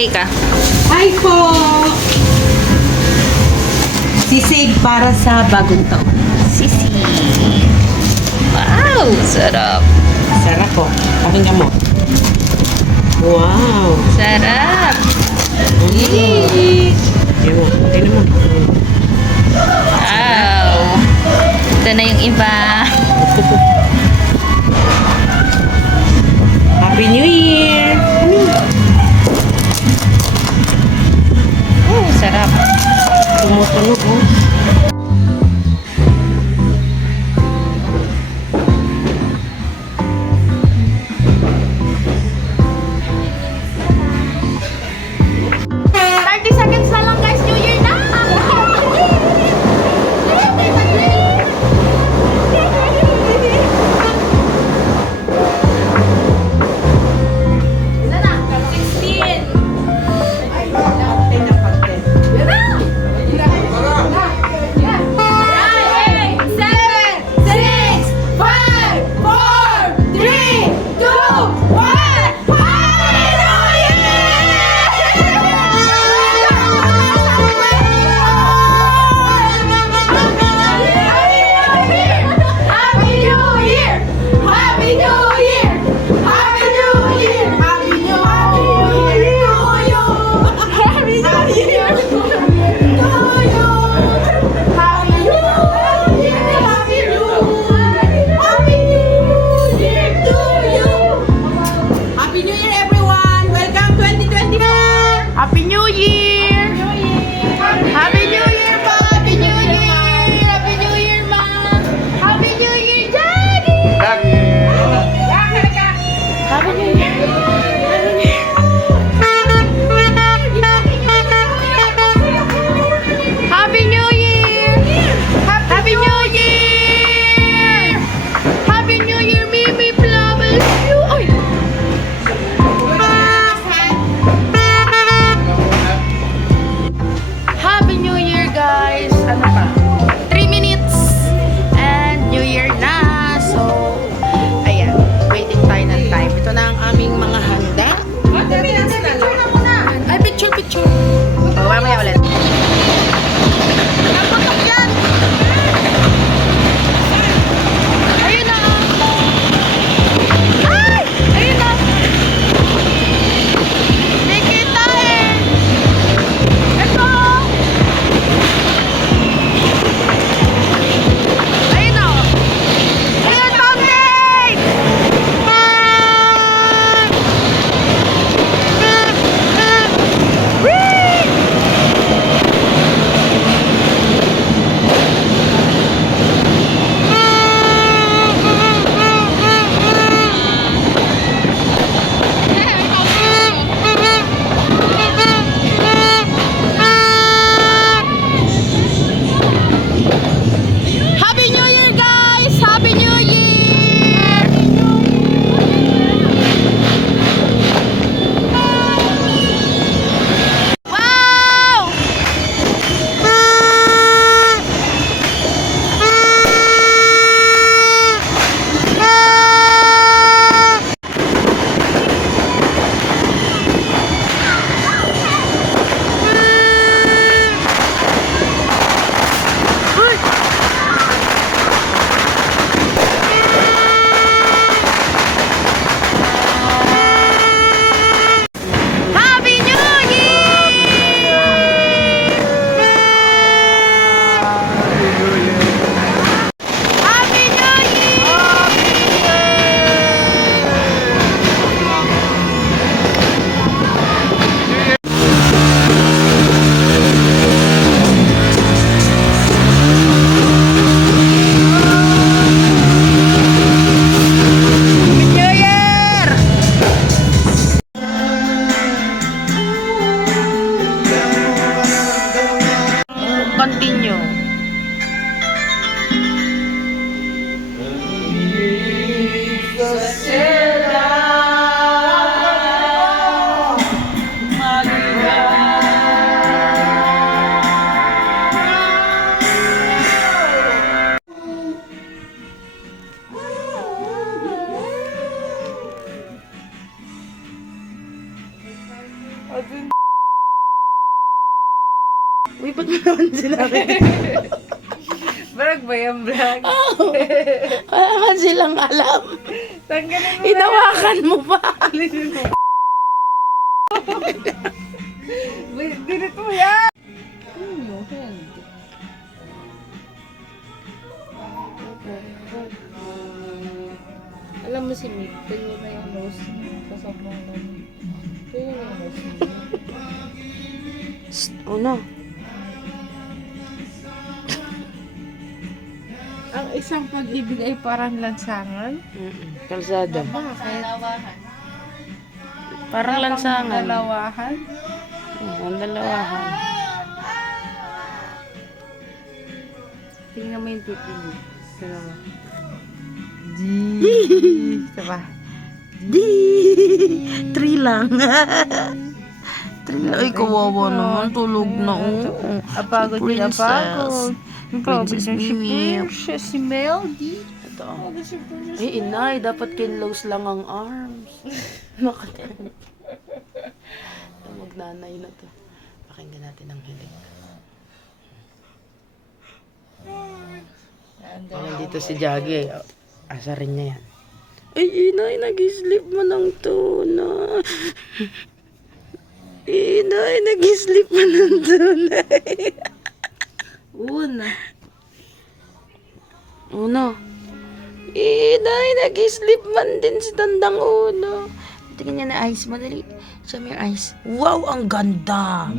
Mag-hi ka. Hi po! Sisig para sa bagong taon. Sisi. Wow, sarap. Sarap po. Pakinggan mo. Wow! Sarap. Yee! Tignan mo. Wow. Ito na yung iba. Happy New Year! Oh, sarap. Tumutunog oh. Happy New Year! Happy New Year, pa! Happy New Year! Happy New Year, ma! Happy New Year, Daddy! Happy New Year! Happy New Year! Happy New Year! Happy New Year, Mimi! Blabber you! Ay! Happy New Year, guys! Ano pa? 3 minutes and New Year na. So, ayan. Waiting tayo ng time. Ito na ang aming mga handa. Picture na muna. Ay, picture. O, mamaya ulit. Naputok yan! Ayun na! Ay! Ayun na! Hindi kita eh! Ito! Ayun na! Ayun, Pumpkin! Happy New Year, guys! Happy New Year! Wow! Happy New Year! Happy New Year! Happy New Year! Continue. Uy, ba't mo naman sinabi? Vlog ba yung vlog? Oo. Wala naman silang alam. Tanggalin mo Inawakan mo pa. Dinit mo yan! Alam mo si Mick, tingin na yung nose niya. Kasama na niya. Tingin na yung nose niya. Una. Ang isang pag-ibig ay parang lansangan. Kalsada. Bakit? Parang lansangan. Dalawahan. Ang dalawahan. Tingnan mo yung pipi mo. Tingnan mo. Diba? Three lang. Three lang. Ay, kawawa naman. Tulog na. Apagod Si din, Princess. apagod. Princess Apagod din si Mimi. Princess, si Melody. Ito. Apagod si Princess. Ay, inay. Dapat kinlose lang ang arms. Nakatay. Ito, magnanay na to. Pakinggan natin ang hiling. Parang dito si Jaggy. Asarin niya yan. Ay, inay. Nag-sleep mo ng tuna. Inay. Nag-sleep mo ng tunay. Una. Uno. Inay, nag-sleep man din si Tandang Uno. Tingnan niya na eyes. Madali. Show me your eyes. Wow, ang ganda.